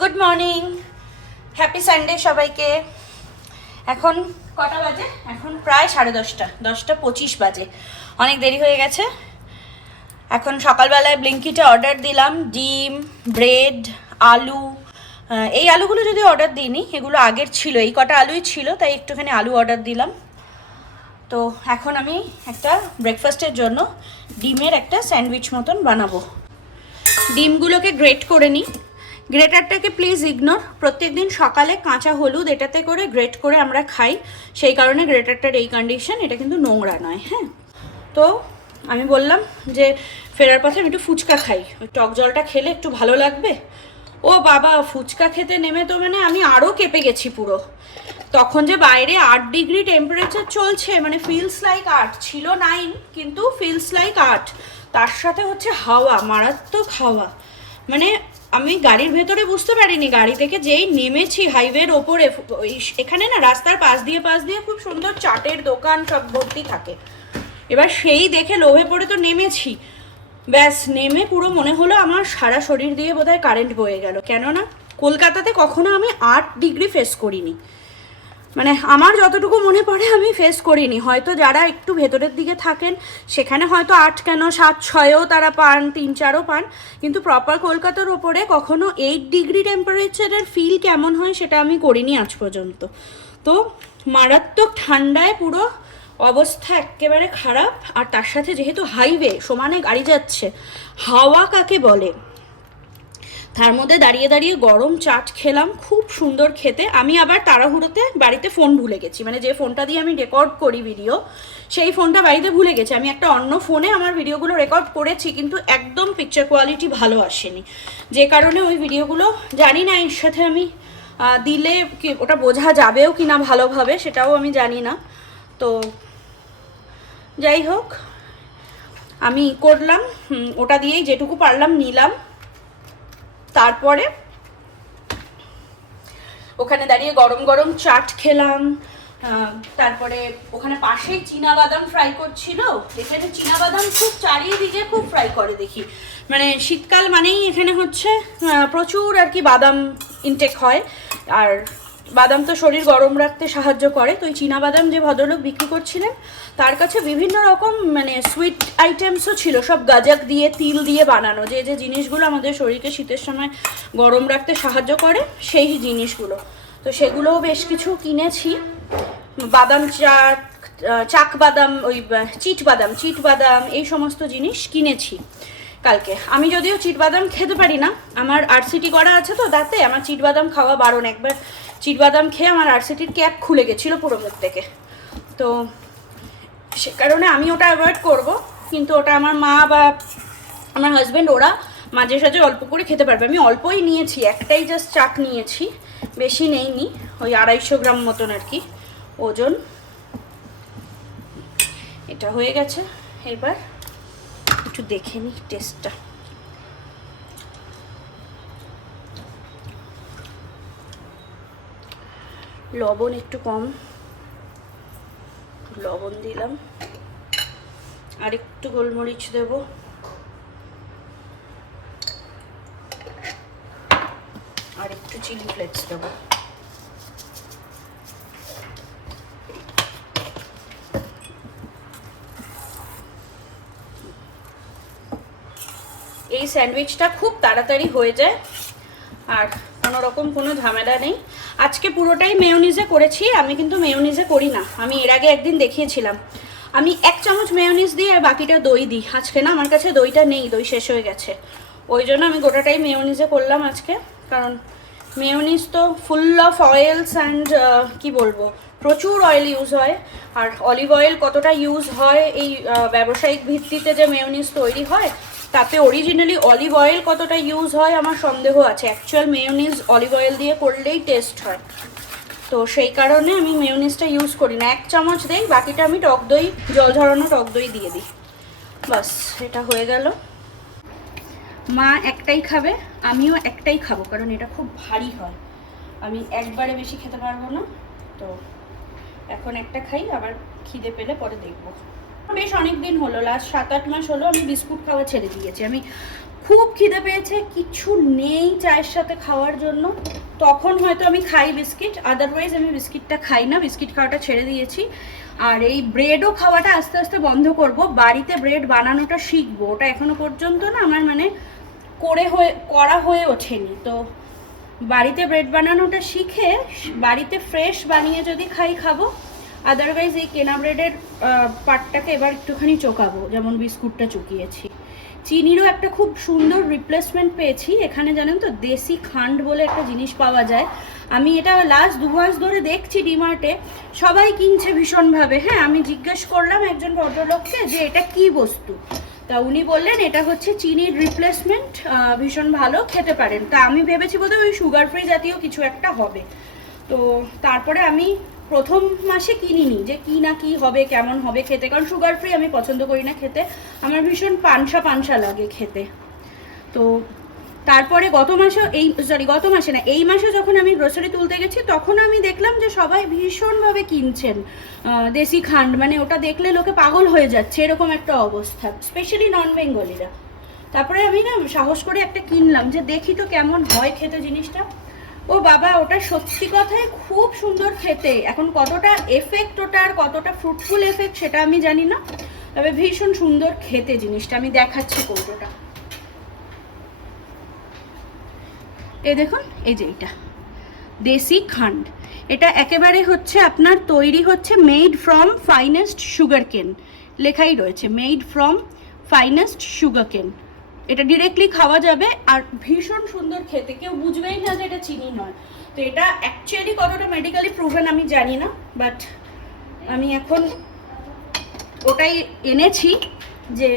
Good morning happy Sunday সবাইকে। এখন কটা বাজে? এখন প্রায় সাড়ে দশটা। দশটা পঁচিশ বাজে। অনেক দেরি হয়ে গেছে। এখন সকালবেলায় ব্লিঙ্কিটে অর্ডার দিলাম। ডিম ব্রেড আলু এই আলুগুলো যদি অর্ডার দিইনি, এগুলো আগের ছিল। এই কটা আলুই ছিল, তাই একটুখানি আলু অর্ডার দিলাম। তো এখন আমি একটা ব্রেকফাস্টের জন্য ডিমের একটা স্যান্ডউইচ মতন বানাবো। ডিমগুলোকে গ্রেট করে নিই। গ্রেটারটাকে প্লিজ ইগনোর প্রত্যেক দিন সকালে কাঁচা হলুদ, এটাতে করে গ্রেট করে আমরা খাই। সেই কারণে গ্রেটারটার এই কন্ডিশন এটা কিন্তু নোংরা নয় হ্যাঁ? তো আমি বললাম যে ফেরার পথে আমি একটু ফুচকা খাই। ওই টক জলটা খেলে একটু ভালো লাগবে? ও বাবা, ফুচকা খেতে নেমে তো মানে আমি আরও কেঁপে গেছি পুরো। তখন যে বাইরে আট ডিগ্রি টেম্পারেচার চলছে মানে ফিলস লাইক আট। ছিল নাইন কিন্তু ফিলস লাইক আট। তার সাথে হচ্ছে হাওয়া, মারাত্মক হাওয়া। মানে আমি গাড়ির ভেতরে বুঝতে পারিনি, গাড়ি থেকে যেই নেমেছি হাইওয়ের ওপরে এখানে না রাস্তার পাশ দিয়ে পাশ দিয়ে খুব সুন্দর চাটের দোকান সব ভর্তি থাকে। এবার সেই দেখে লোভে পড়ে তো নেমেছি। ব্যাস, নেমে পুরো মনে হলো আমার সারা শরীর দিয়ে বোধহয় কারেন্ট বয়ে গেল। কেননা, কলকাতাতে কখনো আমি আট ডিগ্রি ফেস করিনি। মানে আমার যতটুকু মনে পড়ে, আমি ফেস করিনি। হয়তো যারা একটু ভেতরের দিকে থাকেন, সেখানে হয়তো আট কেন, সাত, ছয়ও তারা পান, তিন, চারও পান। কিন্তু প্রপার কলকাতার ওপরে কখনো এইট ডিগ্রি টেম্পারেচারের ফিল কেমন হয়, সেটা আমি করিনি আজ পর্যন্ত। তো মারাত্মক ঠান্ডায় পুরো অবস্থা একেবারে খারাপ। আর তার সাথে যেহেতু হাইওয়ে সমানে গাড়ি যাচ্ছে, হাওয়া কাকে বলে? তার মধ্যে দাঁড়িয়ে দাঁড়িয়ে গরম চাট খেলাম, খুব সুন্দর খেতে। আমি আবার তাড়াহুড়োতে বাড়িতে ফোন ভুলে গেছি। মানে যে ফোনটা দিয়ে আমি রেকর্ড করি ভিডিও সেই ফোনটা বাড়িতে ভুলে গেছি। আমি একটা অন্য ফোনে আমার ভিডিওগুলো রেকর্ড করেছি, কিন্তু একদম পিকচার কোয়ালিটি ভালো আসেনি। যে কারণে ওই ভিডিওগুলো জানি না, এর সাথে আমি দিলে ওটা বোঝা যাবেও কি না ভালোভাবে, সেটাও আমি জানি না। তো যাই হোক, আমি করলাম ওটা দিয়েই যেটুকু পারলাম নিলাম। তারপরে ওখানে দাঁড়িয়ে গরম গরম চাট খেলাম তারপরে ওখানে পাশেই চীনা বাদাম ফ্রাই করছিল, এখানে চীনা বাদাম খুব চারিদিকে খুব ফ্রাই করে দেখি। মানে শীতকাল মানেই এখানে হচ্ছে প্রচুর আর কি বাদাম ইনটেক হয়, আর বাদাম তো শরীর গরম রাখতে সাহায্য করে। তো চীনা বাদাম যে ভদ্রলোক বিক্রি করছিলেন, তার কাছে বিভিন্ন রকম মানে সুইট আইটেমসও ছিল। সব গাজক দিয়ে, তিল দিয়ে বানানো। যে যে জিনিসগুলো আমাদের শরীরকে শীতের সময় গরম রাখতে সাহায্য করে, সেই জিনিসগুলো। তো সেগুলোও বেশ কিছু কিনেছি। বাদাম চাট চাক বাদাম, ওই চিট বাদাম চিট বাদাম, এই সমস্ত জিনিস কিনেছি। কালকে। আমি যদিও চিট বাদাম খেতে পারি না, আমার আরসিটি করা আছে তো দাঁতে আমার চিট বাদাম খাওয়া বারণ। একবার চিট বাদাম খেয়ে আমার আরসিটির ক্যাপ খুলে গেছিল পুরো মুখ থেকে। তো সে কারণে আমি ওটা অ্যাভয়েড করব, কিন্তু ওটা আমার মা বা আমার হাজব্যান্ড ওরা মাঝে সাঝে অল্প করে খেতে পারবে। আমি অল্পই নিয়েছি, একটাই জাস্ট চাক নিয়েছি, বেশি নেইনি, ওই আড়াইশো গ্রাম মতন আর কি ওজন। এটা হয়ে গেছে, এবার একটু দেখে নিই টেস্টটা লবণ একটু কম। লবণ দিলাম। আর একটু গোলমরিচ দেব। আর একটু চিলি ফ্লেক্স দেবো। এই স্যান্ডউইচটা খুব তাড়াতাড়ি হয়ে যায়। আর কোনো রকম কোনো ঝামেলা নেই। আজকে পুরোটাই মেয়োনিজে করেছি, আমি কিন্তু মেয়োনিজে করি না। আমি এর আগে একদিন দেখিয়েছিলাম। আমি এক চামচ মেয়োনিজ দিই আর বাকিটা দই দিই। আজকে না, আমার কাছে দইটা নেই, দই শেষ হয়ে গেছে। ওই জন্য আমি গোটাটাই মেয়োনিজে করলাম আজকে। কারণ মেয়োনিজ তো ফুল অফ অয়েলস অ্যান্ড কি বলব, প্রচুর অয়েল ইউজ হয়। আর অলিভ অয়েল কতটা ইউজ হয় এই ব্যবসায়িক ভিত্তিতে যে মেয়োনিজ তৈরি হয় তাতে অরিজিনালি অলিভ অয়েল কতটা ইউজ হয় আমার সন্দেহ আছে। অ্যাকচুয়াল মেয়োনিজ অলিভ অয়েল দিয়ে করলেই টেস্ট হয়। তো সেই কারণে আমি মেয়োনিজটা ইউজ করি না। এক চামচ দেই, বাকিটা আমি টক দই, জল ঝরানো টক দই দিয়ে দিই। বাস, এটা হয়ে গেল। মা একটাই খাবে, আমিও একটাই খাব, কারণ এটা খুব ভারী হয়। আমি একবারে বেশি খেতে পারব না। তো এখন একটা খাই, আবার খিদে পেলে পরে দেখব। বেশ অনেক দিন হলো লাস্ট সাত আট মাস হলো আমি বিস্কুট খাওয়া ছেড়ে দিয়েছি। আমি খুব খিদে পেয়েছে, কিছু নেই চায়ের সাথে খাওয়ার জন্য। তখন হয়তো আমি খাই বিস্কিট আদারওয়াইজ আমি বিস্কিটটা খাই না, বিস্কিট খাওয়াটা ছেড়ে দিয়েছি। আর এই ব্রেডও খাওয়াটা আস্তে আস্তে বন্ধ করব। বাড়িতে ব্রেড বানানোটা শিখব, ওটা এখনও পর্যন্ত না আমার মানে করে হয়ে, করা হয়ে ওঠেনি। তো বাড়িতে ব্রেড বানানোটা শিখে, বাড়িতে ফ্রেশ বানিয়ে যদি খাই, খাব। আদারওয়াইজ এই কেনা ব্রেডের পাটটাকে এবার একটুখানি চোকাবো, যেমন বিস্কুটটা চুকিয়েছি। চিনিরও একটা খুব সুন্দর রিপ্লেসমেন্ট পেয়েছি। এখানে জানেন তো, দেশি খান্ড বলে একটা জিনিস পাওয়া যায়। আমি এটা লাস্ট দু মাস ধরে দেখছি ডিমার্টে সবাই কিনছে ভীষণভাবে। হ্যাঁ আমি জিজ্ঞেস করলাম একজন ভদ্রলোককে যে এটা কি বস্তু? তা উনি বললেন, এটা হচ্ছে চিনির রিপ্লেসমেন্ট ভীষণ ভালো, খেতে পারেন। তা আমি ভেবেছি বোধহয় ওই সুগার ফ্রি জাতীয় কিছু একটা হবে। তো তারপরে আমি প্রথম মাসে কিনিনি যে কি না কি হবে, কেমন হবে খেতে। কারণ সুগার ফ্রি আমি পছন্দ করি না খেতে। আমার ভীষণ পানসা পানসা লাগে খেতে। তো তারপরে গত মাসে এই সরি গত মাসে না, এই মাসে যখন আমি গ্রোসারি তুলতে গেছি, তখন আমি দেখলাম যে সবাই ভীষণভাবে কিনছেন। দেশি খান্ড মানে ওটা দেখলে লোকে পাগল হয়ে যাচ্ছে, এরকম একটা অবস্থা। স্পেশালি নন বেঙ্গলিরা তারপরে আমি না সাহস করে একটা কিনলাম যে দেখি তো কেমন হয় খেতে জিনিসটা। ও বাবা, ওটা সত্যি কথাই খুব সুন্দর খেতে। এখন কতটা এফেক্ট ওটার কতটা ফ্রুটফুল এফেক্ট সেটা আমি জানি না। তবে ভীষণ সুন্দর খেতে জিনিসটা। আমি দেখাচ্ছি কৌটোটা। এই দেখুন, এই যে এটা দেশি খান্ড। এটা একেবারে হচ্ছে আপনার তৈরি হচ্ছে মেড ফ্রম ফাইনেস্ট সুগার কেন লেখাই রয়েছে মেড ফ্রম ফাইনেস্ট সুগার কেন এটা ডিরেক্টলি খাওয়া যাবে আর ভীষণ সুন্দর খেতে। কেউ বুঝবেই না যে এটা চিনি নয়। তো এটা অ্যাকচুয়ালি কতটা মেডিকেলি প্রুভেন আমি জানি না বাট আমি এখন ওটাই এনেছি যে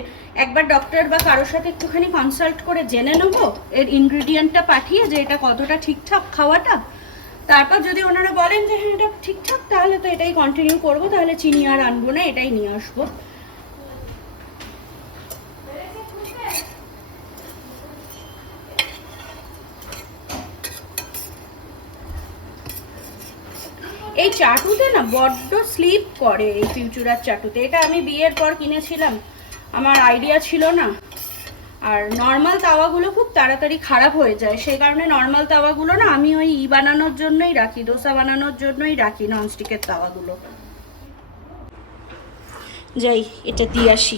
একবার ডক্টর বা কারোর সাথে একটুখানি কনসাল্ট করে জেনে নেব, এর ইনগ্রিডিয়েন্টটা পাঠিয়ে যে এটা কতটা ঠিকঠাক খাওয়াটা। তারপর যদি ওনারা বলেন যে হ্যাঁ এটা ঠিকঠাক, তাহলে তো এটাই কন্টিনিউ করব, তাহলে চিনি আর আনব না, এটাই নিয়ে আসব। চাটুতে না বড্ড স্লিপ করে এই ফিউচুরার চাটুতে। এটা আমি বিয়ের পর কিনেছিলাম। আমার আইডিয়া ছিল না। আর নর্মাল তাওয়াগুলো খুব তাড়াতাড়ি খারাপ হয়ে যায়। সেই কারণে নর্মাল তাওয়াগুলো না আমি ওই ই বানানোর জন্যই রাখি ডোসা বানানোর জন্যই রাখি ননস্টিকের তাওয়াগুলো। যাই, এটা দিয়ে আসি।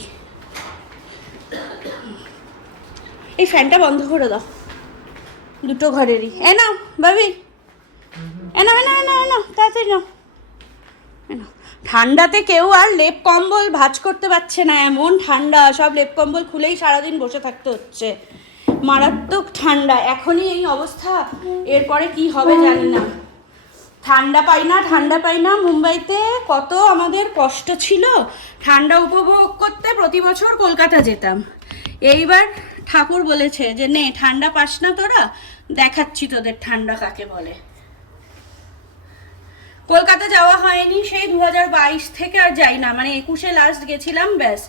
এই ফ্যানটা বন্ধ করে দাও। দুটো ঘরেরই। এ নাও, ভাবি। এ নাও এ নাও এ নাও, এ তাড়াতাড়ি নাও। এ নাও। ঠান্ডাতে কেউ আর লেপ কম্বল ভাঁজ করতে পারছে না, এমন ঠান্ডা। সব লেপ কম্বল খুলেই সারাদিন বসে থাকতে হচ্ছে। মারাত্মক ঠান্ডা, এখনই এই অবস্থা। এরপরে কি হবে জানি না। ঠান্ডা পাই না, ঠান্ডা পাই না। মুম্বাইতে কত আমাদের কষ্ট ছিল। ঠান্ডা উপভোগ করতে প্রতি বছর কলকাতা যেতাম। এইবার ঠাকুর বলেছে যে, নে, ঠান্ডা পাস না তোরা, দেখাচ্ছি তোদের ঠান্ডা কাকে বলে। কলকাতা যাওয়া হয়নি, সেই দু হাজার বাইশ থেকে আর যাই না। মানে একুশে লাস্ট গেছিলাম, ব্যাস।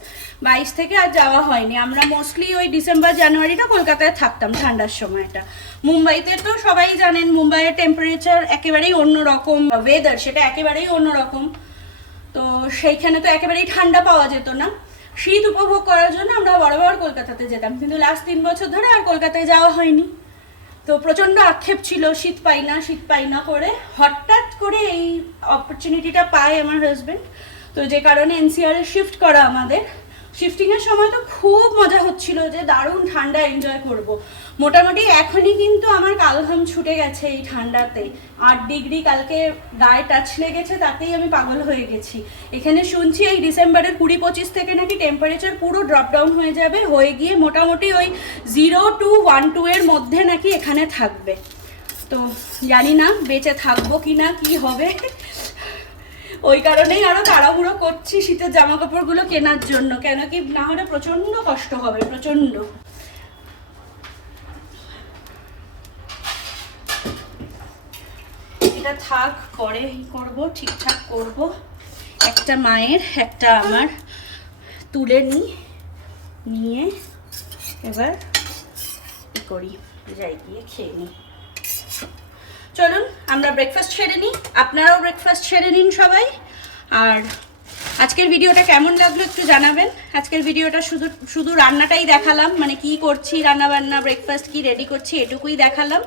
বাইশ থেকে আর যাওয়া হয়নি। আমরা মোস্টলি ওই ডিসেম্বর জানুয়ারিটা কলকাতায় থাকতাম ঠান্ডার সময়টা। মুম্বাইতে তো সবাই জানেন, মুম্বাইয়ের টেম্পারেচার একেবারেই অন্যরকম ওয়েদার সেটা একেবারেই অন্যরকম। তো সেইখানে তো একেবারেই ঠান্ডা পাওয়া যেত না। শীত উপভোগ করার জন্য আমরা বরাবর কলকাতাতে যেতাম। কিন্তু লাস্ট তিন বছর ধরে আর কলকাতায় যাওয়া হয়নি। তো প্রচণ্ড আক্ষেপ ছিল, শীত পাই না, শীত পাই না করে। হঠাৎ করে এই অপরচুনিটিটা পায় আমার হাজব্যান্ড তো যে কারণে এনসিআর শিফট করা আমাদের। শিফটিংয়ের সময় তো খুব মজা হচ্ছিল যে দারুণ ঠান্ডা এনজয় করব। মোটামুটি এখনই কিন্তু আমার কালঘাম ছুটে গেছে এই ঠান্ডাতে। আট ডিগ্রি কালকে গায়ে টাচ লেগেছে, তাতেই আমি পাগল হয়ে গেছি। এখানে শুনছি এই ডিসেম্বরের কুড়ি পঁচিশ থেকে নাকি টেম্পারেচার পুরো ড্রপ ডাউন হয়ে যাবে, হয়ে গিয়ে মোটামুটি ওই জিরো টু ওয়ান টু এর মধ্যে নাকি এখানে থাকবে। তো জানি না বেঁচে থাকব কি না কি হবে। ওই কারণেই আরও তাড়াহুড়ো করছি শীতের জামা কাপড়গুলো কেনার জন্য, কেন কি না হলে প্রচণ্ড কষ্ট হবে প্রচণ্ড এটা থাক, পরে করব, ঠিকঠাক করব। একটা মায়ের, একটা আমার। তুলে নিই নিয়ে এবার করি, যাই গিয়ে খেয়ে নিই চলুন, আমরা ব্রেকফাস্ট সেরে নিই। আপনারাও ব্রেকফাস্ট সেরে নিন সবাই। আর আজকের ভিডিওটা কেমন লাগল একটু জানাবেন। আজকের ভিডিওটা শুধু শুধু রান্নাটাই দেখালাম মানে কি করছি রান্না বান্না ব্রেকফাস্ট কি রেডি করছি, এটুকুই দেখালাম।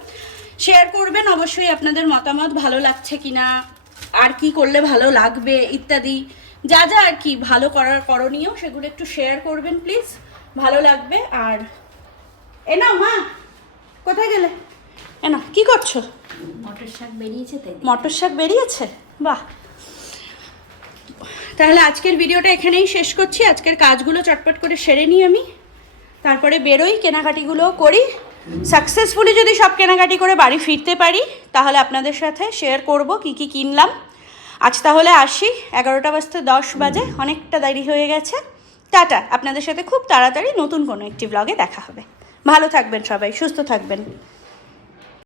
শেয়ার করবেন, অবশ্যই আপনাদের মতামত, ভালো লাগছে কিনা, আর কি করলে ভালো লাগবে, ইত্যাদি। যা যা আর কি ভালো করার করণীয়, সেগুলো একটু শেয়ার করবেন প্লিজ ভালো লাগবে, আর এ না মা, কোথায় গেলে? নাও কি করছ? মটর শাক বেরিয়েছে তাই মটর শাক বেরিয়েছে? বাহ। তাহলে আজকের ভিডিওটা এখানেই শেষ করছি। আজকের কাজগুলো চটপট করে সেরে নিই আমি। তারপরে বেরোই কেনাকাটিগুলো করি। সাকসেসফুলি যদি সব কেনাকাটি করে বাড়ি ফিরতে পারি তাহলে আপনাদের সাথে শেয়ার করব কি কি কিনলাম। আজ তাহলে আসি এগারোটা বাজতে দশ বাজে অনেকটা দেরি হয়ে গেছে। টাটা আপনাদের সাথে খুব তাড়াতাড়ি নতুন কোনো একটি ব্লগে দেখা হবে। ভালো থাকবেন সবাই সুস্থ থাকবেন।